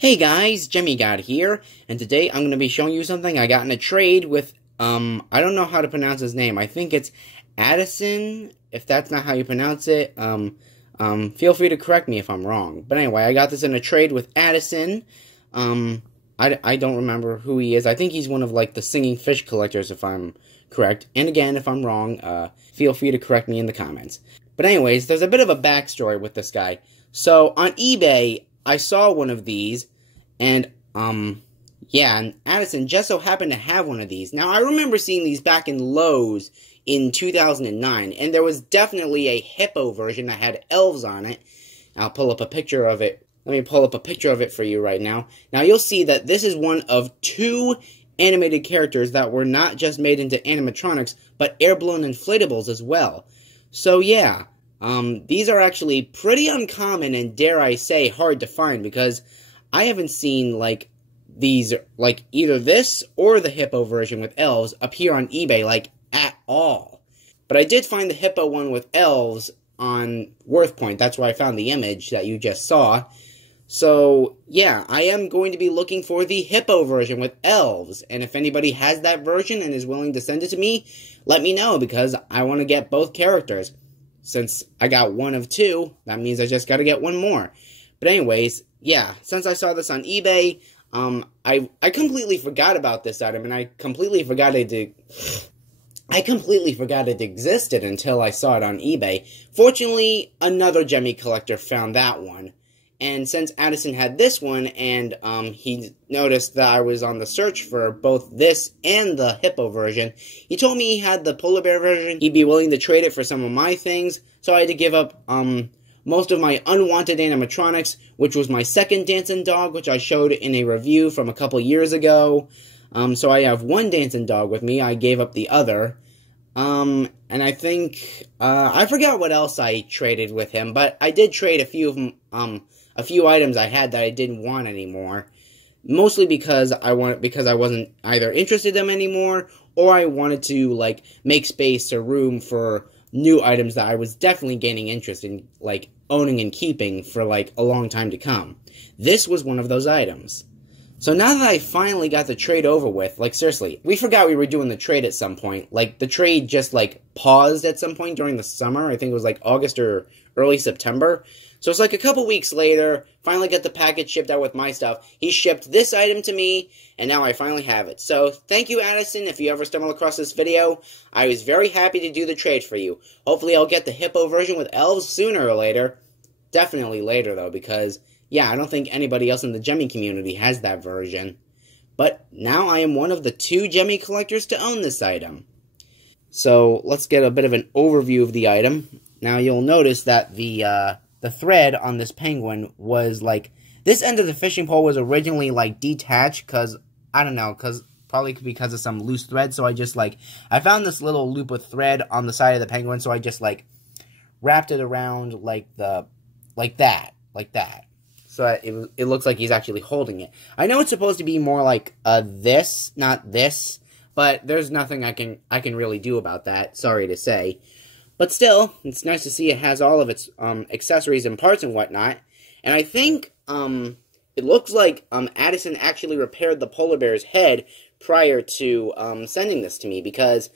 Hey guys, Gemmygodz here, and today I'm going to be showing you something I got in a trade with, I don't know how to pronounce his name. I think it's Addison. If that's not how you pronounce it, feel free to correct me if I'm wrong. But anyway, I got this in a trade with Addison. I don't remember who he is. I think he's one of, like, the singing fish collectors, if I'm correct. And again, if I'm wrong, feel free to correct me in the comments. But anyways, there's a bit of a backstory with this guy. So, on eBay, I saw one of these, and, yeah, and Addison just so happened to have one of these. Now, I remember seeing these back in Lowe's in 2009, and there was definitely a Hippo version that had elves on it. I'll pull up a picture of it. Let me pull up a picture of it for you right now. Now, you'll see that this is one of two animated characters that were not just made into animatronics, but air-blown inflatables as well. So, yeah. These are actually pretty uncommon and, dare I say, hard to find, because I haven't seen, like, these, like, either this or the Hippo version with elves appear on eBay, like, at all. But I did find the Hippo one with elves on WorthPoint. That's where I found the image that you just saw. So, yeah, I am going to be looking for the Hippo version with elves, and if anybody has that version and is willing to send it to me, let me know, because I want to get both characters. Since I got one of two, that means I just gotta get one more. But anyways, yeah, since I saw this on eBay, I completely forgot about this item, and I completely forgot it existed until I saw it on eBay. Fortunately, another Gemmy collector found that one. And since Addison had this one, and he noticed that I was on the search for both this and the Hippo version, he told me he had the polar bear version. He'd be willing to trade it for some of my things, so I had to give up most of my unwanted animatronics, which was my second dancing dog, which I showed in a review from a couple years ago. So I have one dancing dog with me. I gave up the other. And I think, I forgot what else I traded with him, but I did trade a few items I had that I didn't want anymore. Mostly because I wasn't either interested in them anymore, or I wanted to, like, make space or room for new items that I was definitely gaining interest in, like, owning and keeping for, like, a long time to come. This was one of those items. So now that I finally got the trade over with, like, seriously, we forgot we were doing the trade at some point. Like, the trade just, like, paused at some point during the summer. I think it was, like, August or early September. So it's like a couple weeks later, finally got the package shipped out with my stuff. He shipped this item to me, and now I finally have it. So, thank you, Addison, if you ever stumble across this video. I was very happy to do the trade for you. Hopefully I'll get the Hippo version with elves sooner or later. Definitely later, though, because, yeah, I don't think anybody else in the Gemmy community has that version. But now I am one of the two Gemmy collectors to own this item. So, let's get a bit of an overview of the item. Now, you'll notice that the thread on this penguin was, like, this end of the fishing pole was originally, like, detached, because, I don't know, probably because of some loose thread, so I just, like, I found this little loop of thread on the side of the penguin, so I just, like, wrapped it around, like that. So that it looks like he's actually holding it. I know it's supposed to be more like, this, not this, but there's nothing I can really do about that, sorry to say. But still, it's nice to see it has all of its accessories and parts and whatnot. And I think it looks like Addison actually repaired the polar bear's head prior to sending this to me, because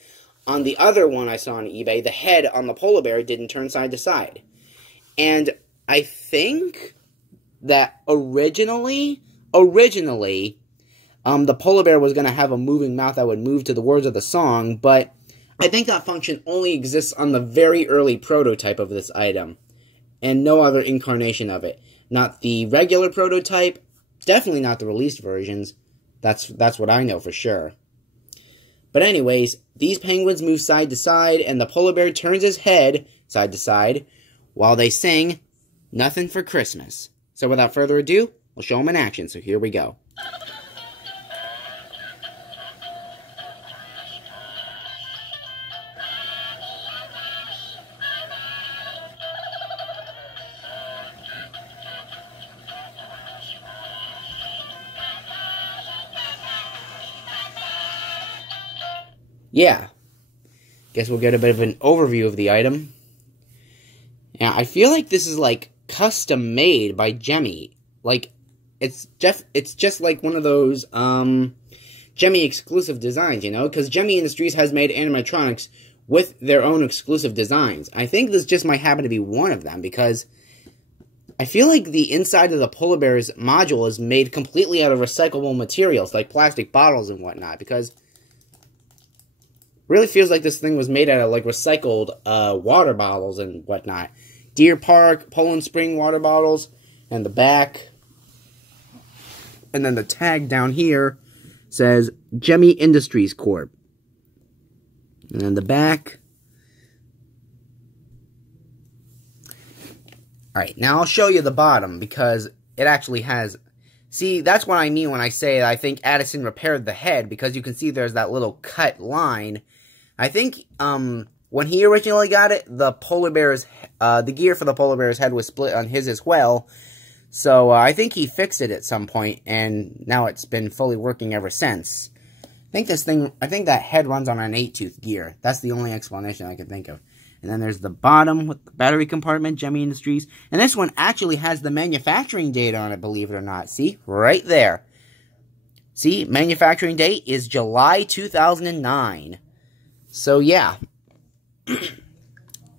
on the other one I saw on eBay, the head on the polar bear didn't turn side to side. And I think that originally, the polar bear was going to have a moving mouth that would move to the words of the song, but I think that function only exists on the very early prototype of this item, and no other incarnation of it. Not the regular prototype, definitely not the released versions. That's what I know for sure. But anyways, these penguins move side to side, and the polar bear turns his head side to side while they sing "Nuttin' for Christmas." So without further ado, we'll show them in action, so here we go. Yeah, guess we'll get a bit of an overview of the item. Now, I feel like this is, like, custom made by Gemmy. Like, it's just like one of those, Gemmy exclusive designs, you know? Because Gemmy Industries has made animatronics with their own exclusive designs. I think this just might happen to be one of them, because I feel like the inside of the polar bear's module is made completely out of recyclable materials, like plastic bottles and whatnot, because it really feels like this thing was made out of, like, recycled water bottles and whatnot. Deer Park, Poland Spring water bottles, and the back. And then the tag down here says Gemmy Industries Corp. And then the back. Alright, now I'll show you the bottom, because it actually has... See, that's what I mean when I say I think Addison repaired the head, because you can see there's that little cut line. I think, when he originally got it, the polar bear's, the gear for the polar bear's head was split on his as well. So, I think he fixed it at some point, and now it's been fully working ever since. I think that head runs on an 8-tooth gear. That's the only explanation I can think of. And then there's the bottom with the battery compartment, Gemmy Industries. And this one actually has the manufacturing date on it, believe it or not. See? Right there. See? Manufacturing date is July 2009. So, yeah.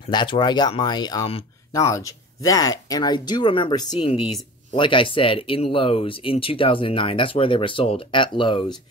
That's where I got my, knowledge. That, and I do remember seeing these, like I said, in Lowe's in 2009. That's where they were sold, at Lowe's.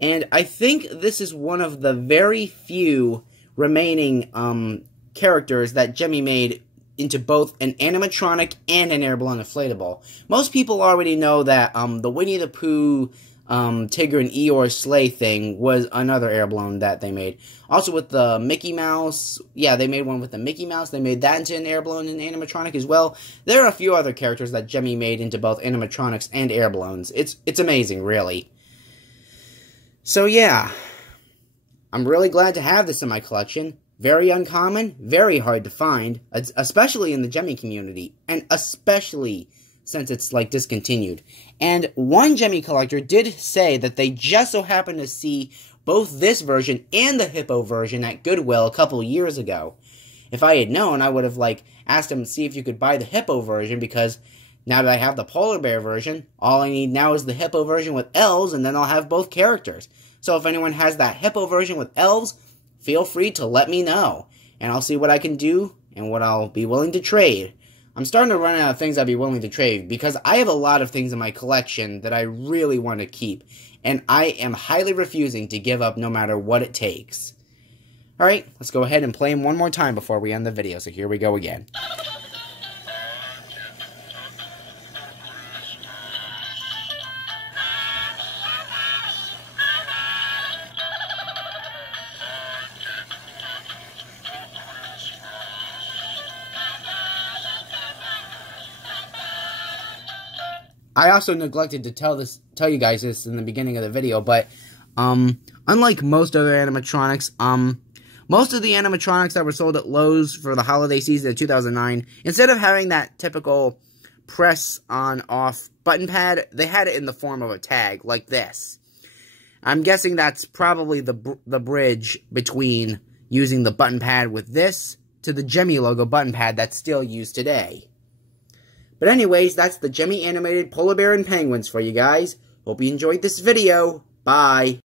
And I think this is one of the very few remaining, characters that Gemmy made into both an animatronic and an air-blown inflatable. Most people already know that, the Winnie the Pooh, Tigger and Eeyore sleigh thing was another air-blown that they made. Also with the Mickey Mouse, yeah, they made one with the Mickey Mouse. They made that into an air-blown and animatronic as well. There are a few other characters that Gemmy made into both animatronics and air-blowns. It's amazing, really. So, yeah. I'm really glad to have this in my collection. Very uncommon, very hard to find, especially in the Gemmy community, and especially since it's, like, discontinued. And one Gemmy collector did say that they just so happened to see both this version and the Hippo version at Goodwill a couple years ago. If I had known, I would have, like, asked him to see if you could buy the Hippo version, because now that I have the polar bear version, all I need now is the Hippo version with elves, and then I'll have both characters. So if anyone has that Hippo version with elves, feel free to let me know, and I'll see what I can do and what I'll be willing to trade. I'm starting to run out of things I'd be willing to trade, because I have a lot of things in my collection that I really want to keep, and I am highly refusing to give up no matter what it takes. Alright, let's go ahead and play him one more time before we end the video, so here we go again. I also neglected to tell you guys this in the beginning of the video, but, unlike most other animatronics, most of the animatronics that were sold at Lowe's for the holiday season of 2009, instead of having that typical press-on-off button pad, they had it in the form of a tag, like this. I'm guessing that's probably the bridge between using the button pad with this to the Gemmy logo button pad that's still used today. But anyways, that's the Gemmy animated polar bear and penguins for you guys. Hope you enjoyed this video. Bye.